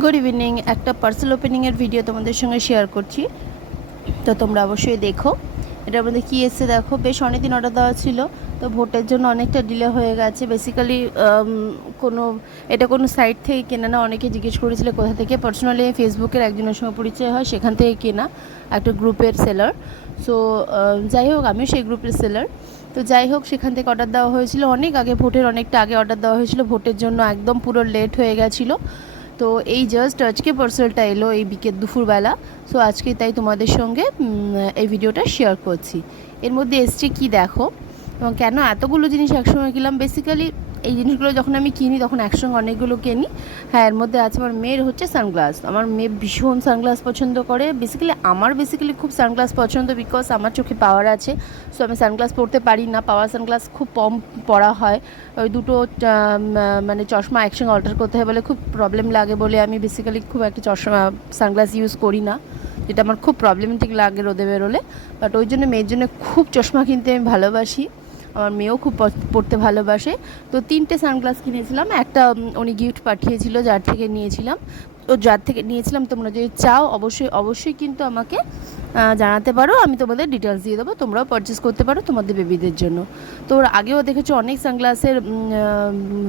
Good evening. একটা parcel ওপেনিংয়ের video তোমাদের সঙ্গে শেয়ার করছি, তো তোমরা অবশ্যই দেখো। এটার মধ্যে কী এসছে দেখো। বেশ অনেকদিন অর্ডার দেওয়া ছিল, তো ভোটের জন্য অনেকটা ডিলে হয়ে গেছে। বেসিক্যালি কোনো সাইট থেকে কেনা না। অনেকে জিজ্ঞেস করেছিল কোথা থেকে। পার্সোনালি ফেসবুকের একজনের সঙ্গে পরিচয় হয়, সেখান থেকে কেনা, একটা গ্রুপের সেলার। সো যাই হোক, আমিও সেই গ্রুপের সেলার। তো যাই হোক, সেখান থেকে অর্ডার দেওয়া হয়েছিল অনেক আগে, ভোটের অনেকটা আগে অর্ডার দেওয়া হয়েছিল। ভোটের জন্য একদম পুরো লেট হয়ে গেছিলো। তো এই জাস্ট আজকে পার্সেলটা এলো এই দুপুরবেলা। সো আজকে তাই তোমাদের সঙ্গে এই ভিডিওটা শেয়ার করছি। এর মধ্যে এসছে কি দেখো, এবং কেন এতগুলো জিনিস একসঙ্গে কিনলাম। বেসিক্যালি এই জিনিসগুলো যখন আমি কিনি তখন একসঙ্গে অনেকগুলো কিনি। হ্যাঁ, এর মধ্যে আছে আমার মেয়ের হচ্ছে সানগ্লাস। আমার মেয়ে ভীষণ সানগ্লাস পছন্দ করে। আমার খুব সানগ্লাস পছন্দ, বিকজ আমার চোখে পাওয়ার আছে। সো আমি সানগ্লাস পরতে পারি না, পাওয়ার সানগ্লাস খুব কম পরা হয়। ওই দুটো মানে চশমা একসঙ্গে অল্টার করতে হয় বলে খুব প্রবলেম লাগে, বলে আমি বেসিক্যালি খুব একটা সানগ্লাস ইউজ করি না, যেটা আমার খুব প্রবলেমেটিক লাগে রোদে বেরোলে। বাট ওই জন্য মেয়ের জন্য খুব চশমা কিনতে আমি ভালোবাসি, আমার মেয়েও খুব পড়তে ভালোবাসে। তো 3টে সানগ্লাস কিনেছিলাম। একটা উনি গিফট পাঠিয়েছিল, যার থেকে নিয়েছিলাম। তোমরা যদি চাও অবশ্যই কিন্তু আমাকে জানাতে পারো, আমি তোমাদের ডিটেলস দিয়ে দেবো, তোমরাও পারচেস করতে পারো তোমাদের বেবিদের জন্য। তো ওর আগেও দেখেছো অনেক সানগ্লাসের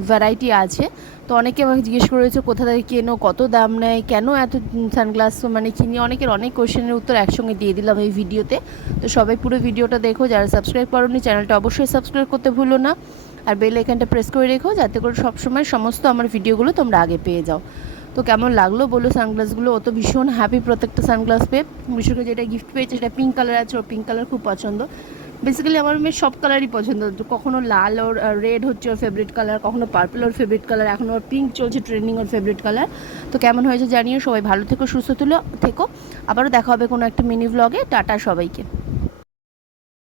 ভ্যারাইটি আছে। তো অনেকে আমাকে জিজ্ঞেস করেছে কোথা থেকে কেনো, কত দাম নেয়, কেন এত সানগ্লাস মানে কিনি। অনেকের অনেক কোয়েশ্চেনের উত্তর একসঙ্গে দিয়ে দিলাম এই ভিডিওতে। তো সবাই পুরো ভিডিওটা দেখো। যারা সাবস্ক্রাইব করোনি, চ্যানেলটা অবশ্যই সাবস্ক্রাইব করতে ভুলো না, আর বেল আইকনটা প্রেস করে রেখো, যাতে করে সবসময় সমস্ত আমার ভিডিওগুলো তোমরা আগে পেয়ে যাও। তো কেমন লাগলো বলো সানগ্লাসগুলো? ও তো ভীষণ হ্যাপি প্রত্যেকটা সানগ্লাস পেয়ে। বিশেষ করে যেটা গিফট পেয়েছে সেটা পিঙ্ক কালার আছে, ওর পিঙ্ক কালার খুব পছন্দ। বেসিক্যালি আমার মেয়ের সব কালারই পছন্দ। কখনো লাল, ওর রেড হচ্ছে ওর ফেভারিট কালার, কখনো পার্পল ওর ফেভারিট কালার, এখন ওর পিঙ্ক চলছে ট্রেন্ডিং, ওর ফেভারিট কালার। তো কেমন হয়েছে জানিও। সবাই ভালো থেকো, সুস্থ থেকো। আবারও দেখা হবে কোনো একটা মিনি ভ্লগে। টাটা সবাইকে।